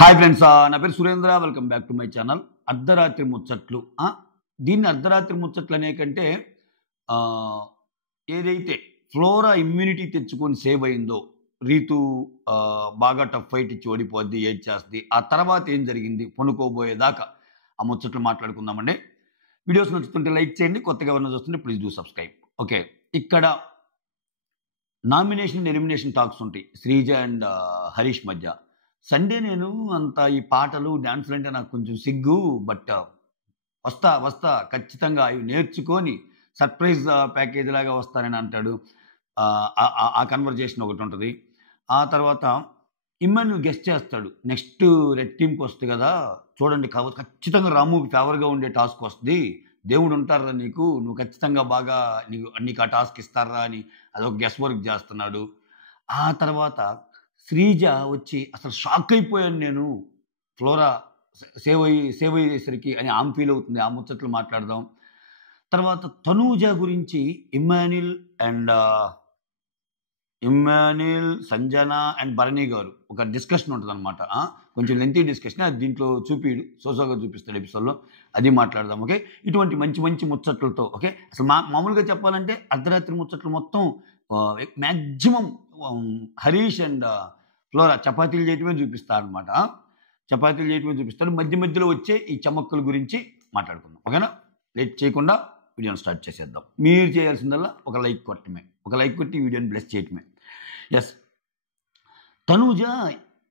Hi friends, నా పేరు Surendra. Welcome back to my channel అర్ధరాత్రి ముచ్చట్లు. దీన్ని అర్ధరాత్రి ముచ్చట్లు అనే కంటే ఆహ్, ఏదైతే ఫ్లోరా ఇమ్యూనిటీ తెచ్చుకొని సేవ్ అయిందో, రీతు బాగా టఫ్ ఫైట్ ఇచ్చి ఓడిపోద్ది, ఏడ్చేస్తది. ఆ తర్వాత ఏం జరిగింది పొనుకోబోయేదాకా ఆ ముచ్చట్లు మాట్లాడుకుందామండి. వీడియోస్ నచ్చుతుంటే లైక్ చేయండి. కొత్తగా ఎవరైనా చూస్తుంటే ప్లీజ్ డూ సబ్స్క్రైబ్. ఓకే. ఇక్కడ నామినేషన్, ఎలిమినేషన్ టాక్స్ ఉంటాయి శ్రీజ అండ్ హరీష్ మధ్య. సండే నేను అంత ఈ పాటలు, డాన్సులంటే నాకు కొంచెం సిగ్గు. బట్ వస్తా ఖచ్చితంగా అవి నేర్చుకొని సర్ప్రైజ్ ప్యాకేజ్ లాగా వస్తానని అంటాడు. ఆ కన్వర్జేషన్ ఒకటుంటది. ఆ తర్వాత ఇమ్మాన్యుల్ గెస్ట్ చేస్తాడు. నెక్స్ట్ రెడ్ టీమ్‌కి వస్తది గదా! చూడండి ఖచ్చితంగా రాముకి ఫేవర్‌గా ఉండే టాస్క్ వస్తది. దేవుడు ఉంటార్రా నీకు. నువ్వు ఖచ్చితంగా బాగా నీకు ఆ టాస్క్ ఇస్తార్రా అని అదొక గెస్ వర్క్ జేస్తున్నాడు. ఆ తర్వాత శ్రీజ వచ్చి అసలు షాక్ అయిపోయాను నేను. ఫ్లోరా సేవ్ అయ్యేసరికి అని ఆమె ఫీల్ అవుతుంది. ఆ ముచ్చట్లు మాట్లాడదాం. తర్వాత తనూజ గురించి ఇమ్మాన్యుల్, సంజన అండ్ భరణి గారు ఒక డిస్కషన్ ఉంటదనమాట. కొంచెం లెంతీ డిస్కషన్. అది దీంట్లో సోసోగా చూపిస్తాడు ఎపిసోడ్‌లో. అది మాట్లాడదాం. ఓకే. ఇటువంటి మంచి మంచి ముచ్చట్లతో ఓకే. అసలు మామూలుగా చెప్పాలంటే అర్ధరాత్రి ముచ్చట్లు మొత్తం మాక్సిమం హరీష్ అండ్ ఫ్లోరా చపాతీలు చేయటమే చూపిస్తారనమాట. చపాతీలు చేయటమే చూపిస్తాడు. మధ్య మధ్యలో వచ్చే ఈ చమక్కుల గురించి మాట్లాడుకుందాం. ఓకేనా? లేట్ చేయకుండా వీడియోని స్టార్ట్ చేసేద్దాం. మీరు చేయాల్సిందల్లా ఒక లైక్ కొట్టడమే. ఒక లైక్ కొట్టి వీడియోని బ్లెస్ చేయటమే. యెస్. తనూజ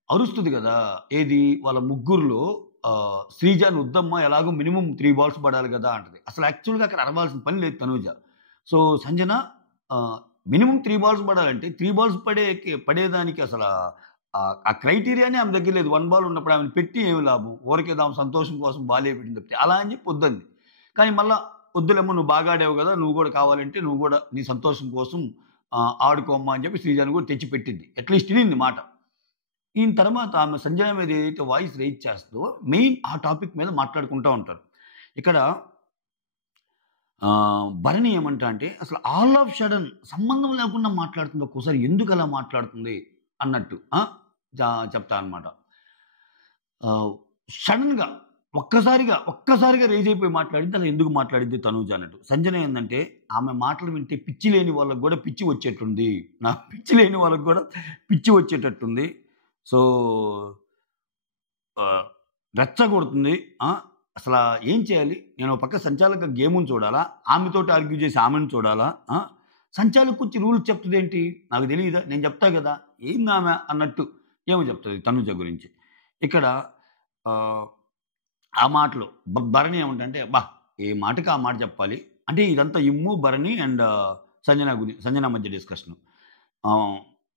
అరుస్తది గదా! ఏది వాళ్ళ ముగ్గురిలో శ్రీజని వద్దమ్మా, ఎలాగో మినిమమ్ 3 బాల్స్ పడాలి గదా అంటది. అసలు యాక్చువల్‌గా అక్కడ అరవాల్సిన పని లేదు Tanuja. So, Sanjana minimum 3 balls పడాలంటే 3 బాల్స్ పడేదానికి అసల ఆ క్రైటీరియానే ఆమె దగ్గర లేదు. 1 బాల్ ఉన్నప్పుడు ఆమెను పెట్టి ఏమి లాభం? ఊరికే ఆమె సంతోషం కోసం బాలేయబెట్టింది తప్పితే. అలా అని చెప్పి వద్దంది. కానీ మళ్ళా వద్దులేమ్మా, నువ్వు బాగా ఆడావు గదా! నువ్వు గూడా కావాలంటే నువ్వు గూడా నీ సంతోషం కోసం ఆడుకోమ్మా అని చెప్పి శ్రీజని కూడా తెచ్చిపెట్టింది. అట్‌లీస్ట్ ఇనింది మాట. ఈయన తర్వాత ఆమె సంజన మీద ఏదైతే వాయిస్ రైజ్ చేస్తదో మెయిన్ ఆ టాపిక్ మీద మాట్లాడుకుంటా ఉంటారు. ఇక్కడ భరణి ఏమంటా అంటే అసలు ఆల్ ఆఫ్ సడెన్ సంబంధం లేకుండా మాట్లాడుతుంది. ఒక్కోసారి ఎందుకలా మాట్లాడుతుంది అన్నట్టు చెప్తా అనమాట. సడెన్‌గా ఒక్కసారిగా రైజ్ అయిపోయి మాట్లాడింది. అలా ఎందుకు మాట్లాడిద్ది తనూజ అన్నట్టు. సంజన ఏందంటే ఆమె మాటలు వింటే పిచ్చి లేని వాళ్ళకి గూడా పిచ్చి వచ్చేట్టుంది. పిచ్చి లేని వాళ్ళకి గూడా పిచ్చి వచ్చేటట్టుంది. సో, రెచ్చగొడుతుంది. అసలా ఏం చేయాలి? నేను ఒక పక్క సంచాలక గేముని చూడాలా? ఆమెతోటి ఆర్గ్యూ చేసి ఆమెను చూడాలా? సంచాలకొచ్చి రూల్స్ చెప్తదేంటి? నాకు తెలీదా? నేను చెప్తా గదా! ఏందామె అన్నట్టు ఏమో చెప్తది తనూజ గురించి. ఇక్కడ ఆ మాటలు భరణి ఏమంటంటే ఏ మాటకి ఆ మాట చెప్పాలి. అంటే ఇదంతా ఇమ్ము, భరణి అండ్ సంజన మధ్య డిస్కషను.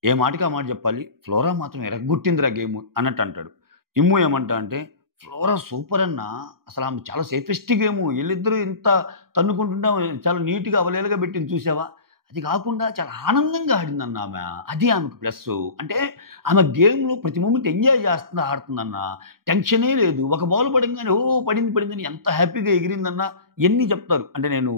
ఏ మాటకి ఆ మాట చెప్పాలి. ఫ్లోరా మాత్రం ఎరగ్గొట్టిందిరా గేము అన్నట్టు అంటాడు. ఇమ్ము ఏమంటా అంటే ఫ్లోరా సూపర్ అన్నా. అసలు ఆమె చాలా సేఫెస్ట్ గేము. ఈళ్ళిద్దరూ ఇంత తన్నుకుంటుంటే ఆమె చాలా నీట్‌గా అవలీలగా పెట్టింది చూసావా? అది కాకుండా చాలా ఆనందంగా ఆడిందన్న ఆమె. అది ఆమెకు ప్లస్సు. అంటే ఆమె గేమ్‌లో ప్రతి మూమెంట్ ఎంజాయ్ చేస్తుంది, ఆడుతుందన్న. టెన్షనే లేదు. ఒక బాల్ పడంగానే పడిందని ఎంత హ్యాపీగా ఎగిరిందన్న ఇయన్నీ చెప్తారు. అంటే నేను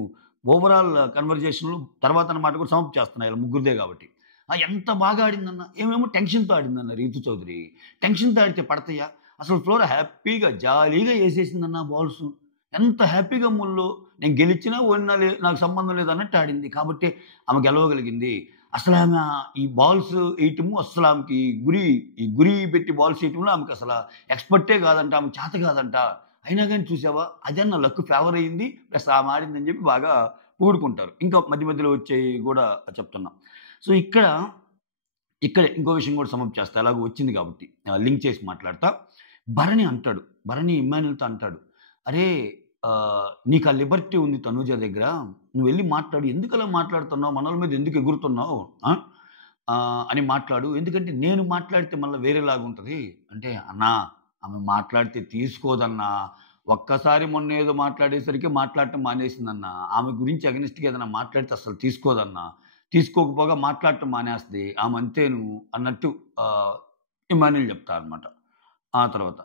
ఓవరాల్ కన్వర్జేషన్‌లో తర్వాత అన్నమాట కూడా సమప్ చేస్తున్నా ఈళ్ళ ముగ్గురిదే కాబట్టి. ఎంత బాగా ఆడిందన్న. ఏమేమో టెన్షన్‌తో ఆడిందన్న రీతు చౌదరి. టెన్షన్‌తో ఆడితే పడతాయా? అసలు ఫ్లోరా హ్యాపీగా జాలీగా ఏసేసిందన్న బాల్సు. ఎంత హ్యాపీగా ముల్లో నేను గెలిచినా, ఓడినా నాకు సంబంధం లేదన్నట్టు ఆడింది. కాబట్టి ఆమె గెలవగలిగింది. అసలామె ఈ బాల్స్ ఎయటము అస్సలు ఆమెకి ఈ గురి పెట్టి బాల్స్ ఎయటంలో ఆమెకసల ఎక్స్‌పర్టే కాదంట. ఆమెకి చేత కాదంట. అయినా గాని చూసావా? అదన్నా లక్ ఫేవర్ అయింది. ప్లస్ ఆమె ఆడిందని చెప్పి బాగా పొగుడుకుంటారు. ఇంకా మధ్య మధ్యలో వచ్చేయి గూడా చెప్తున్నా. సో, ఇక్కడ ఇంకో విషయం కూడా సమప్ చేస్తా. ఎలాగో వచ్చింది కాబట్టి లింక్ చేసి మాట్లాడతా. భరణి ఇమ్మాన్యుల్‌తో అంటాడు. "అరే! నీకా లిబర్టీ ఉంది తనూజ దగ్గర. నువ్వెళ్లి మాట్లాడు. ఎందుకలా మాట్లాడుతున్నావు? మనోళ్ళ మీద ఎందుకు ఎగురుతున్నావు? అని మాట్లాడు. ఎందుకంటే నేను మాట్లాడితే మళ్ళా వేరేలాగుంటది." అంటే, "అన్నా ఆమె మాట్లాడితే తీసుకోదన్నా. ఒక్కసారి మొన్నేదో మాట్లాడేసరికి మాట్లాడటం మానేసిందన్నా. ఆమె గురించి అగెనిస్ట్‌గా ఏదైనా మాట్లాడితే అస్సలు తీసుకోదన్నా. తీసుకోకపోగా మాట్లాడటం మానేస్తది. ఆమె అంతేను" అన్నట్టు ఇమ్మాన్యుల్ చెప్తా అనమాట. ఆ తర్వాత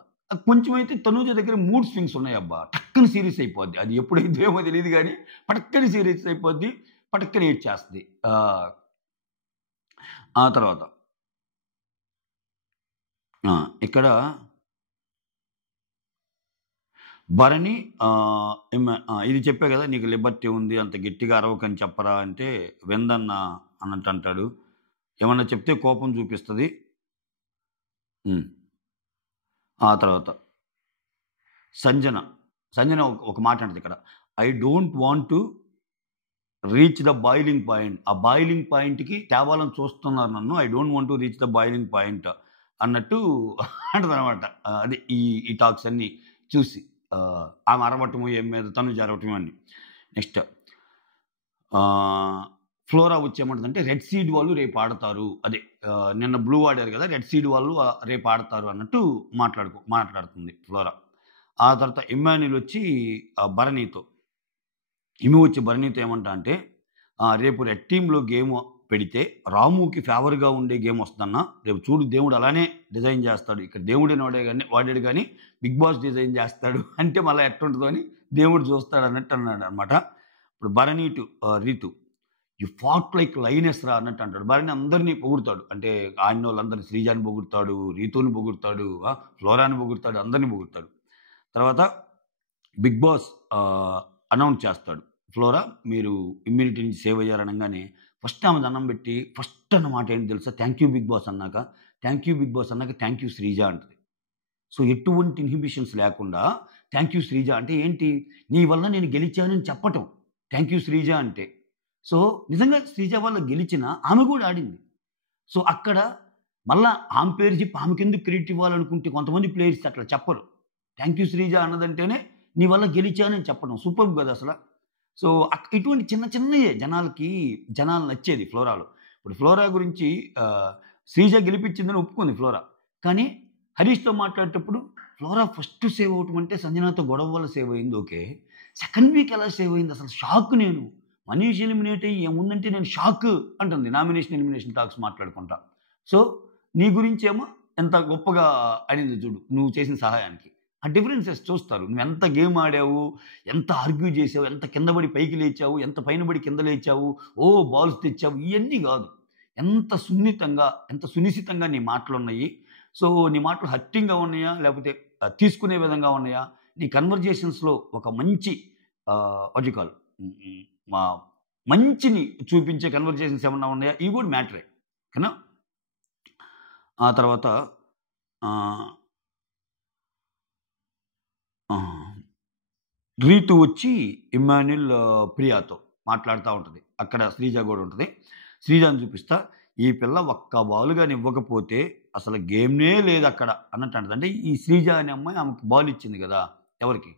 కొంచెమైతే తనూజ దగ్గర మూడ్ స్వింగ్స్ ఉన్నాయబ్బా! టక్కన సీరియస్ అయిపోద్ది. అది ఎప్పుడైద్దో తెలీదు గానీ, పటక్కన సీరియస్ అయిపోద్ది. పటక్కన ఏడ్చేస్తది. ఆ తర్వాత ఇక్కడ భరణి ఇది చెప్పా కదా నీకు లిబర్టీ ఉంది అంత గట్టిగా అరవకని చెప్పరా అంటే వెందన్న అన్నట్టు అంటాడు. ఏమన్నా చెప్తే కోపం చూపిస్తుంది. ఆ తర్వాత సంజన ఒక మాట అంటది ఇక్కడ, I don't want to reach the boiling point. ఆ బాయిలింగ్ పాయింట్కి తేవాలని చూస్తున్నారు నన్ను, I don't want to reach the boiling point అన్నట్టు అంటది అనమాట. అది ఈ టాక్స్ అన్ని చూసి ఆమె అరవటము ఏం మీద తను జరగటం అన్ని. నెక్స్ట్ ఫ్లోరా వచ్చేమంటుందంటే రెడ్ సీడ్ వాళ్ళు రేపు ఆడతారు, అదే నిన్న బ్లూ ఆడారు కదా, రెడ్ సీడ్ వాళ్ళు రేపు ఆడతారు అన్నట్టు మాట్లాడుతుంది ఫ్లోరా. ఆ తర్వాత ఇమ్మాన్యుల్ వచ్చి భరణితో ఏమంటా అంటే రేపు రెడ్ టీంలో గేమ్ పెడితే రాముకి ఫేవర్గా ఉండే గేమ్ వస్తుందన్న, రేపు చూడు దేవుడు అలానే డిజైన్ చేస్తాడు, ఇక్కడ దేవుడని వాడాడు కానీ బిగ్ బాస్ డిజైన్ చేస్తాడు అంటే మళ్ళీ ఎట్టుంటుందో అని దేవుడు చూస్తాడు అన్నట్టు అన్నాడు అనమాట. ఇప్పుడు Bharani to Rithu, you fought like lioness రా అన్నట్టు అంటాడు. భరణి అందరినీ పొగుడుతాడు, అంటే ఆడిన వాళ్ళందరినీ, శ్రీజాని పొగుడుతాడు, రీతుని పొగుడుతాడు, ఫ్లోరాని పొగుడుతాడు, అందరినీ పొగుడుతాడు. తర్వాత బిగ్ బాస్ అనౌన్స్ చేస్తాడు, ఫ్లోరా మీరు ఇమ్యూనిటీ నుంచి సేవ్ అయ్యారనగానే ఫస్ట్ ఆమె దండం పెట్టి ఫస్ట్ అన్న మాట ఏంటి తెలుసా, థ్యాంక్ యూ బిగ్ బాస్ అన్నాక థ్యాంక్ యూ శ్రీజ అంటది. సో ఎటువంటి ఇన్హిబిషన్స్ లేకుండా థ్యాంక్ యూ శ్రీజ అంటే ఏంటి, నీ వల్ల నేను గెలిచానని చెప్పటం థ్యాంక్ యూ శ్రీజ అంటే. సో నిజంగా శ్రీజ వల్ల గెలిచిన ఆమె కూడా ఆడింది. సో అక్కడ మళ్ళా ఆమె పేరు చెప్పి ఆమెకి ఎందుకు క్రెడిట్ ఇవ్వాలనుకుంటే కొంతమంది ప్లేయర్స్ అట్లా చెప్పరు. థ్యాంక్ యూ శ్రీజ అన్నదంటేనే నీ వల్ల గెలిచానని చెప్పడం సూపర్ కదా అసలు. సో ఇటువంటి చిన్నయే జనాలు నచ్చేది ఫ్లోరాలో. ఇప్పుడు ఫ్లోరా గురించి శ్రీజ గెలిపించిందని ఒప్పుకుంది ఫ్లోరా, కానీ హరీష్తో మాట్లాడేటప్పుడు ఫ్లోరా ఫస్ట్ సేవ్ అవటం అంటే సంజనాతో గొడవ వల్ల సేవ్ అయింది, ఓకే, సెకండ్ వీక్ ఎలా సేవ్ అయింది అసలు షాక్. నేను మనీష్ ఎలిమినేట్ అయ్యి ఏముందంటే నేను షాక్ అంటుంది ఎలిమినేషన్ టాక్స్ మాట్లాడుకుంటా. సో నీ గురించి ఏమో ఎంత గొప్పగా అనింది చూడు నువ్వు చేసిన సహాయానికి. ఆ డిఫరెన్సెస్ చూస్తారు, నువ్వు ఎంత గేమ్ ఆడావు, ఎంత ఆర్గ్యూ చేసావు, ఎంత కింద పడి పైకి లేచావు, ఎంత పైన పడి కింద లేచావు, బాల్స్ తెచ్చావు, ఇవన్నీ కాదు, ఎంత సునిశ్చితంగా నీ మాటలు ఉన్నాయి. సో నీ మాటలు హర్టింగ్గా ఉన్నాయా లేకపోతే తీసుకునే విధంగా ఉన్నాయా, నీ కన్వర్జేషన్స్లో ఒక మంచి వాటికాలు మంచిని చూపించే కన్వర్జేషన్స్ ఏమన్నా ఉన్నాయా, ఇవి కూడా మ్యాటరే కదా. ఆ తర్వాత రీతు వచ్చి ఇమ్మాన్యుల్ ప్రియాతో మాట్లాడుతూ ఉంటుంది, అక్కడ శ్రీజ కూడా ఉంటుంది. శ్రీజాని చూపిస్తా, ఈ పిల్ల ఒక్క బాలుగా ఇవ్వకపోతే అసలు గేమ్నే లేదు అక్కడ అన్నట్టు అంటుంది. అంటే ఈ శ్రీజ అనే అమ్మాయి ఆమెకు బాల్ ఇచ్చింది కదా, ఎవరికి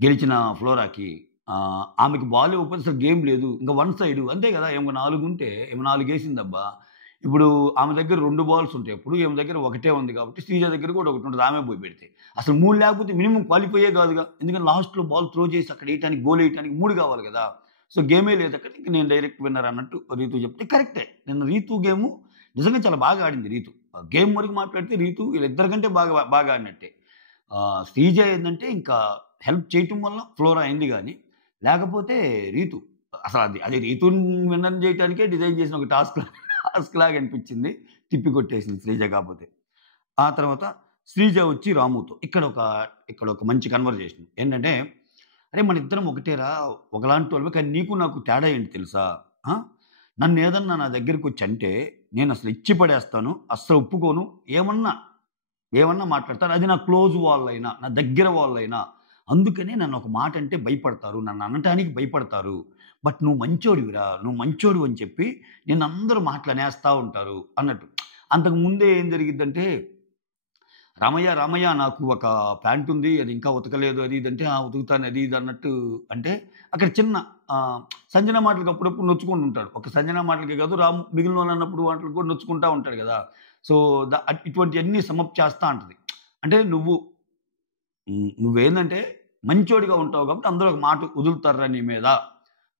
గెలిచిన ఫ్లోరాకి, ఆమెకి బాల్ ఇవ్వకపోతే అసలు గేమ్ లేదు, ఇంకా వన్ సైడు అంతే కదా. 4 ఉంటే 4 వేసిందబ్బా. ఇప్పుడు ఆమె దగ్గర 2 బాల్స్ ఉంటాయి, ఎప్పుడు ఈమె దగ్గర ఒకటే ఉంది కాబట్టి శ్రీజ దగ్గర కూడా ఒకటి ఉంటుంది, ఆమె పోయి పెడితే అసలు 3 లేకపోతే మినిమం క్వాలిఫైయే కాదుగా, ఎందుకంటే లాస్ట్లో బాల్ త్రో చేసి అక్కడ వేయటానికి గోల్ వేయటానికి 3 కావాలి కదా. సో గేమే లేదు అక్కడ, ఇంక నేను డైరెక్ట్ విన్నర్ అన్నట్టు రీతు చెప్తే కరెక్టే. నిన్న రీతు గేము నిజంగా చాలా బాగా ఆడింది రీతు. గేమ్ వరకు మాట్లాడితే రీతు వీళ్ళిద్దరికంటే బాగా ఆడినట్టే. శ్రీజ ఏంటంటే ఇంకా హెల్ప్ చేయటం వల్ల ఫ్లోరా అయింది, కానీ లేకపోతే రీతు అసలు అది రీతుని విన్నర్ చేయడానికే డిజైన్ చేసిన ఒక టాస్క్ లాగా అనిపించింది, తిప్పి కొట్టేసింది శ్రీజ. కాకపోతే ఆ తర్వాత శ్రీజ వచ్చి రాముతో ఇక్కడ ఒక మంచి కన్వర్జేషన్ ఏంటంటే, అరే మన ఇద్దరం ఒకటేరా, ఒకలాంటి వాళ్ళు, కానీ నీకు నాకు తేడా ఏంటి తెలుసా, నన్ను ఏదన్నా నా దగ్గరికి వచ్చి అంటే నేను అసలు ఇచ్చి పడేస్తాను, అస్సలు ఒప్పుకోను, ఏమన్నా మాట్లాడతాను, అది నా క్లోజ్ వాళ్ళైనా నా దగ్గర వాళ్ళైనా, అందుకనే నన్ను ఒక మాట అంటే భయపడతారు, నన్ను అనటానికి భయపడతారు, బట్ నువ్వు మంచోడు అని చెప్పి నేను అందరూ మాటలనేస్తూ ఉంటారు అన్నట్టు. అంతకు ముందే ఏం జరిగిద్దంటే, రామయ్య నాకు ఒక ప్యాంట్ ఉంది, అది ఇంకా ఉతకలేదు, అది ఇదంటే ఉతుకుతాను అది ఇది అన్నట్టు. అంటే అక్కడ చిన్న సంజన మాటలకు అప్పుడప్పుడు నొచ్చుకుంటూ ఉంటాడు, ఒక సంజన మాటలకే కాదు మిగిలిన వాళ్ళు అన్నప్పుడు వాటికి కూడా నొచ్చుకుంటూ ఉంటాడు కదా. సో ఇటువంటివన్నీ సమప్ చేస్తూ ఉంటుంది. అంటే నువ్వేందంటే మంచోడిగా ఉంటావు కాబట్టి అందరూ ఒక మాట వదులుతారా నీ మీద,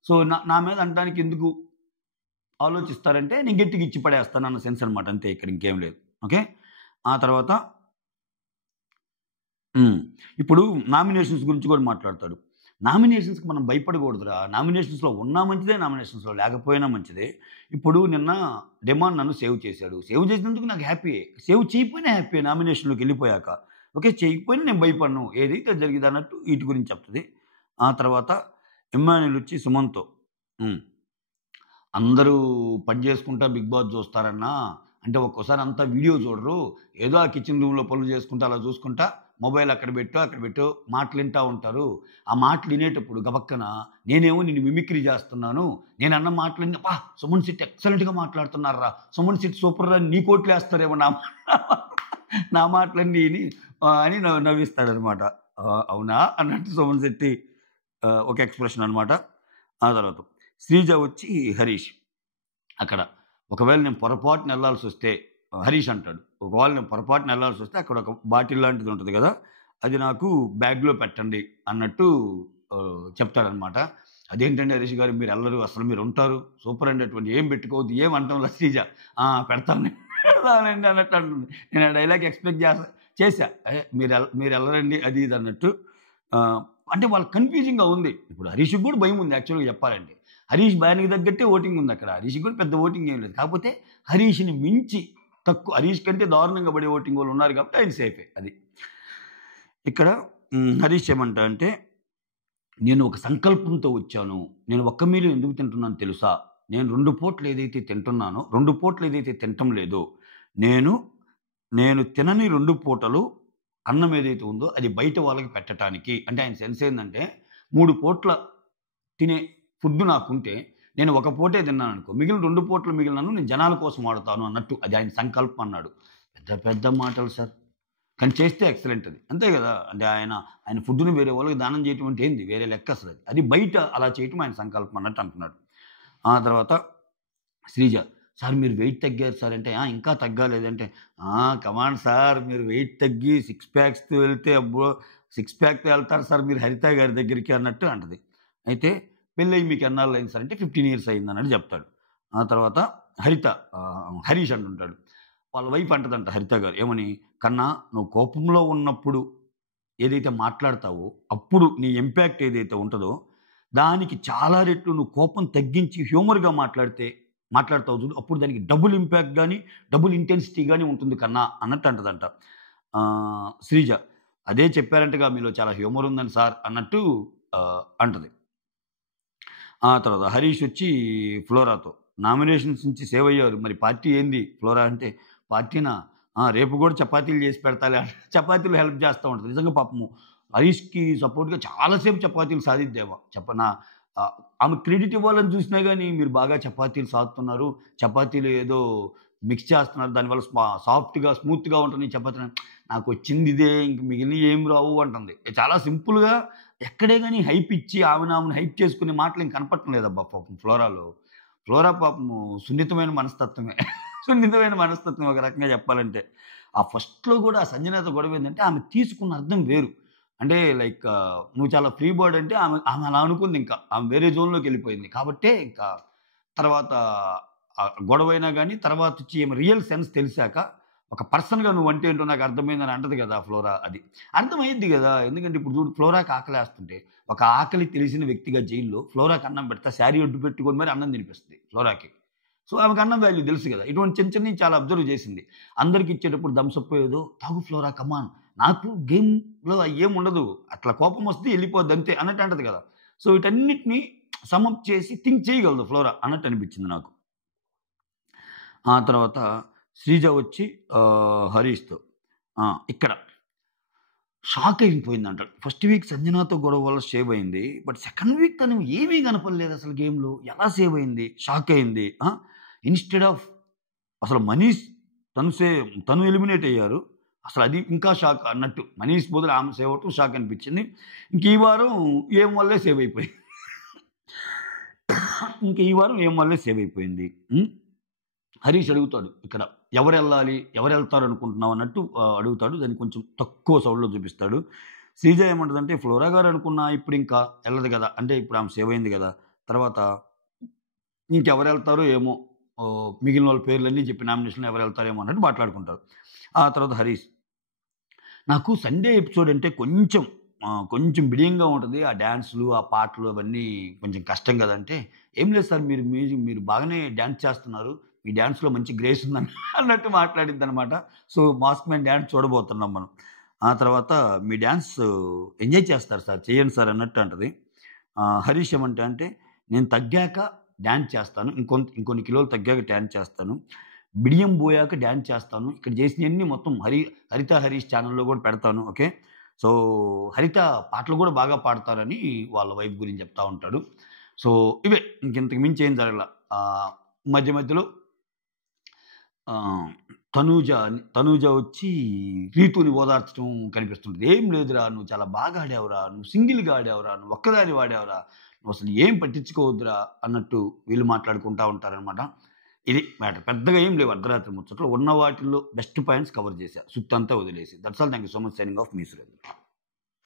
సో నా మీద అనడానికి ఎందుకు ఆలోచిస్తారంటే నేను గట్టిగా ఇచ్చి పడేస్తాను అన్న సెన్స్ అనమాట, అంతే, ఇక్కడ ఇంకేం లేదు. ఓకే. ఆ తర్వాత ఇప్పుడు నామినేషన్స్ గురించి కూడా మాట్లాడతాడు. నామినేషన్స్కి మనం భయపడకూడదురా, నామినేషన్స్లో ఉన్నా మంచిదే, నామినేషన్స్లో లేకపోయినా మంచిదే. ఇప్పుడు నిన్న డెమాన్ నన్ను సేవ్ చేశాడు, సేవ్ చేసినందుకు నాకు హ్యాపీ, సేవ్ చేయకపోయినా హ్యాపీ నామినేషన్లోకి వెళ్ళిపోయాక. ఓకే. చేయకపోయినా నేను భయపడను. ఏదైతే జరిగిద్ది అన్నట్టు వీటి గురించి చెప్తది. ఆ తర్వాత ఇమ్మాన్యుల్ వచ్చి సుమన్‌తో హ్మ్. అందరూ పని చేసుకుంటా 'బిగ్ బాస్' చూస్తారన్నా. అంటే ఒక్కోసారి అంతా వీడియో చూడరు. ఏదో ఆ కిచెన్ రూమ్‌లో పనులు చేసుకుంటా అలా చూసుకుంటా మొబైల్ అక్కడ పెట్టు, అక్కడ పెట్టు మాటలు వింటా ఉంటారు. ఆ మాటలు వినేటప్పుడు గబక్కన నేనేమో నిన్ను మిమిక్రీ చేస్తున్నాను. నేనన్న మాటలన్నీ అబ్బా! సుమన్ శెట్టి ఎక్సలెంట్‌గా మాట్లాడుతున్నారురా! సుమన్ శెట్టి సూపర్‌రా! నీ కోట్లేస్తారేమో నా మాటలన్నీ ఇని అని నవ్విస్తాడనమాట. అవునా? అన్నట్టు సుమన్ శెట్టి ఒక ఎక్స్‌ప్రెషన్ అనమాట. ఆ తర్వాత శ్రీజ వచ్చి హరీష్. అక్కడ ఒకవేళ నేను పొరపాటున ఎళ్ళాల్సొస్తే హరీష్ అంటాడు. ఒకవేళ నేను పొరపాటున ఎళ్ళాల్సొస్తే అక్కడ ఒక బాటిల్ లాంటిది ఉంటది గదా! అది నాకు బ్యాగ్‌లో పెట్టండి అన్నట్టు చెప్తాడనమాట. అదేంటండి హరీష్ గారు మీరెళ్ళరు అసలు మీరుంటారు. సూపర్ అండి అటువంటి ఏం పెట్టుకోవద్దు ఏం అనటంలా శ్రీజ. ఆ! పెడతాను పెడతానండి అన్నట్టు అంటుంది. నేను ఆ డైలాగ్ ఎక్స్‌పెక్ట్ చేశా. మీరెళ్ళరండి అది ఇది అన్నట్టు. అంటే వాళ్ళకి కన్‌ఫ్యూజింగ్‌గా ఉంది. ఇప్పుడు హరీష్‌కి గూడా భయముంది యాక్చువల్‌గా చెప్పాలంటే. హరీష్ భయానికి తగ్గట్టే ఓటింగ్ ఉందక్కడ. హరీష్‌కి కూడా పెద్ద ఓటింగ్ ఏం లేదు. కాకపోతే హరీష్‌ని మించి హరీష్ కంటే దారుణంగా పడే ఓటింగ్ వోళ్ళున్నారు కాబట్టి ఆయన సేఫే అది. ఇక్కడ హరీష్ ఏమంటాడంటే, "నేను ఒక సంకల్పంతో వచ్చాను. నేను ఒక్క మీల్ ఎందుకు తింటున్నానో తెలుసా? నేను 2 పూటలు ఏదైతే తింటున్నానో, 2 పూటలు ఏదైతే తినటం లేదో, నేను నేను తినని 2 పూటలు అన్నం ఏదైతే ఉందో అది బయట వాళ్ళకి పెట్టటానికి." అంటే ఆయన సెన్స్ ఏందంటే 3 పూట్ల తినే ఫుడ్ నాకుంటే, నేను ఒక పూటే తిన్నాననుకో, మిగిలిన 2 పూటలు మిగిలినను నేను జనాల కోసం వాడతాను అన్నట్టు. అది ఆయన సంకల్పం అన్నాడు. పెద్ద పెద్ద మాటలు సార్. కానీ చేస్తే ఎక్సలెంట్ అది. అంతే గదా! అంటే ఆయన ఫుడ్‌ని వేరే వాళ్ళకి దానం చేయటం అంటే ఏంది? వేరే లెక్క అసలది. అది బయట అలా చేయటం ఆయన సంకల్పం అన్నట్టు అంటున్నాడు. ఆ తర్వాత శ్రీజ, "సార్ మీరు వెయిట్ తగ్గారు సార్" అంటే, "ఆ! ఇంకా తగ్గాలేదంటే" కమాన్ సార్ మీరు వెయిట్ తగ్గి సిక్స్ ప్యాక్స్‌తో వెళ్తే అబ్బో! సిక్స్ ప్యాక్‌తో ఎళ్తారు సార్ మీరు హరిత గారి దగ్గరికి అన్నట్టు అంటది. అయితే పెళ్లయ్యి మీకు ఎన్నాళ్ళయింది సార్ అంటే 15 ఇయర్స్ అయిందన్నట్టు చెప్తాడు. ఆ తర్వాత హరిత హరీష్ అంటుంటాడు. వాళ్ళ వైఫ్ అంటదంట హరిత గారు ఏమని, "కన్నా నువ్వు కోపంలో ఉన్నప్పుడు ఏదైతే మాట్లాడతావో, అప్పుడు నీ ఇంపాక్ట్ ఏదైతే ఉంటదో, దానికి చాలా రెట్లు నువ్వు కోపం తగ్గించి హ్యూమర్‌గా మాట్లాడతావు చూడు, అప్పుడు దానికి డబుల్ ఇంపాక్ట్ గాని, డబుల్ ఇంటెన్సిటీ గాని ఉంటుంది కన్నా" అన్నట్టు అంటదంట. శ్రీజ, "అదే చెప్పారంటగా మీలో చాలా హ్యూమర్ ఉందని సార్" అన్నట్టు అంటది. ఆ తర్వాత హరీష్ వచ్చి ఫ్లోరాతో, "నామినేషన్స్ నుంచి సేవ్ అయ్యారు. మరి పార్టీ ఏంది ఫ్లోరా" అంటే, "పార్టీనా? రేపు గూడా చపాతీలు చేసి పెడతాలే" చపాతీలు హెల్ప్ చేస్తా ఉంటది. నిజంగా పాపము హరీష్‌కి సపోర్ట్‌గా చాలా సేపు చపాతీలు సాధిద్దేమో. ఆమె క్రెడిట్ ఇవ్వాలని చూసినా గాని, మీరు బాగా చపాతీలు సాదుతున్నారు. చపాతీలు ఏదో మిక్స్ చేస్తున్నారు. దానివల్ల సాఫ్ట్‌గా, స్మూత్‌గా ఉంటుంది చపాతీలు. నాకొచ్చింది ఇదే ఇంక మిగిలినయి ఏం రావు అంటుంది. చాలా సింపుల్‌గా ఎక్కడే గాని హైప్ ఇచ్చి ఆమెను హైప్ చేసుకునే మాటలు ఇంక కనపడటం లేదబ్బా పాపం ఫ్లోరాలో. ఫ్లోరా పాపము సున్నితమైన మనస్తత్వమే. సున్నితమైన మనస్తత్వం ఒక రకంగా చెప్పాలంటే. ఆ ఫస్ట్‌లో గూడా ఆ సంజనాతో గొడవేందంటే ఆమె తీసుకున్న అర్థం వేరు. అంటే లైక్ నువ్వు చాలా ఫ్రీ బర్డ్ అంటే ఆమె అలా అనుకుందింక. ఆమె వేరే జోన్‌లోకెళ్ళిపోయింది. కాబట్టే ఇంకా తర్వాత గొడవైనా గాని తర్వాతొచ్చి ఈమె రియల్ సెన్స్ తెలిసాక ఒక పర్సన్‌గా నువ్వంటే ఏంటో నాకు అర్థమైందని అంటది గదా! ఫ్లోరా అది. అర్థమయ్యిద్ది గదా! ఎందుకంటే ఇప్పుడు చూడు ఫ్లోరాకి ఆకలేస్తుంటే, ఒక ఆకలి తెలిసిన వ్యక్తిగా జైల్‌లో ఫ్లోరాకి అన్నం పెడతా శారీ అడ్డు పెట్టుకొని మరి అన్నం తినిపిస్తది ఫ్లోరాకి. సో, ఆమెకు అన్నం వాల్యూ తెలుసు గదా! ఇటువంటి చిన్న చిన్నయి చాలా అబ్జర్వ్ చేసింది. అందరికిచ్చేటప్పుడు థమ్స్ అప్పో ఏదో తాగు ఫ్లోరా కమాన్ నాకు గేమ్‌లో అయ్యేముండదు. అట్లా కోపమొస్తే ఎళ్ళిపోద్ది అంతే అన్నట్టు అంటది గదా! సో, వీటన్నిటిని సమ్ అప్ చేసి థింక్ చేయగలదు ఫ్లోరా అన్నట్టు అనిపించింది నాకు. ఆ తర్వాత శ్రీజ వచ్చి హరీష్‌తో ఇక్కడ షాక్ అయిపోయిందంట. ఫస్ట్ వీక్ సంజనాతో గొడవ వల్ల సేవ్ అయింది. బట్ సెకండ్ వీక్ తను ఏమీ కనపడలేదు అసలు గేమ్‌లో. ఎలా సేవ్ అయింది? షాక్ అయింది. ఇన్‌స్టెడ్ ఆఫ్ అసలు మనీష్ తను ఎలిమినేట్ అయ్యారు. అసలు అది ఇంకా షాక్ అన్నట్టు. మనీష్ బదులు ఆమె సేవ్ అవ్వటం షాక్ అనిపించింది. ఇంక ఈ వారం ఏం వల్లే సేవ్ అయిపోయింది. ఇంక ఈ వారం ఏం వల్లే సేవ్ అయిపోయింది. హరీష్ అడుగుతాడు ఇక్కడ ఎవరెళ్ళాలి? ఎవరెళ్తారనుకుంటున్నావు అన్నట్టు అడుగుతాడు. దాన్ని కొంచెం తక్కువ సౌండ్‌లో చూపిస్తాడు. శ్రీజ ఏమంటదంటే, ఫ్లోరా గారు అనుకున్నా ఇప్పుడింకా ఎళ్ళదు గదా! అంటే ఇప్పుడు ఆమె సేవ్ అయింది గదా! తర్వాత ఇంకెవరెళ్తారో ఏమో! మిగిలినోళ్ళ పేర్లన్నీ చెప్పి నామినేషన్‌లో ఎవరెళ్తారేమో అన్నట్టు మాట్లాడుకుంటారు. ఆ తర్వాత హరీష్, నాకు సండే ఎపిసోడ్ అంటే కొంచెం బిడియంగా ఉంటది. ఆ డాన్స్‌లు, ఆ పాటలు అవన్నీ కొంచెం కష్టం గదంటే, "ఏం లేదు సార్ మీరు బాగానే డాన్స్ చేస్తున్నారు. మీ డాన్స్‌లో మంచి గ్రేస్ ఉందని" అన్నట్టు మాట్లాడిద్దనమాట. సో, మాస్క్ మ్యాన్ డాన్స్ చూడబోతున్నాం మనం. ఆ తర్వాత మీ డాన్స్ ఎంజాయ్ చేస్తారు సార్. చేయండి సార్ అన్నట్టు అంటది. హరీష్ అంటే నేను తగ్గాక డాన్స్ చేస్తాను. ఇంకొన్ని కిలోలు తగ్గాక డాన్స్ చేస్తాను. బిడియం బోయాక డాన్స్ చేస్తాను. ఇక్కడ చేసినయన్నీ మొత్తం హరిత హరీష్ ఛానెల్‌లో కూడా పెడతాను. ఓకే. సో, హరిత పాటలు కూడా బాగా పాడతారని వాళ్ళ వైఫ్ గురించి చెప్తా ఉంటాడు. సో, ఇవే ఇంకింతకు మించి ఏం జరగల. మధ్య మధ్యలో ఆహ్, తనూజ వచ్చి రీతూని ఓదార్చడం కనిపిస్తుంటది. "ఏం లేదురా! నువ్వు చాలా బాగా ఆడావురా! నువ్వు సింగిల్‌గా ఆడావురా! నువ్వు ఒక్కదానివి ఆడావురా! నువ్వసలు ఏం పట్టించుకోవద్దురా" అన్నట్టు వీళ్ళు మాట్లాడుకుంటా ఉంటారనమాట. ఇది మ్యాటర్. పెద్దగా ఏం లేవు అర్ధరాత్రి ముచ్చట్లు. ఉన్న వాటిల్లో బెస్ట్ పాయింట్స్ కవర్ చేశా. సుత్తంతా వదిలేసి. That's all. Thank you so much. Signing off me Surendra.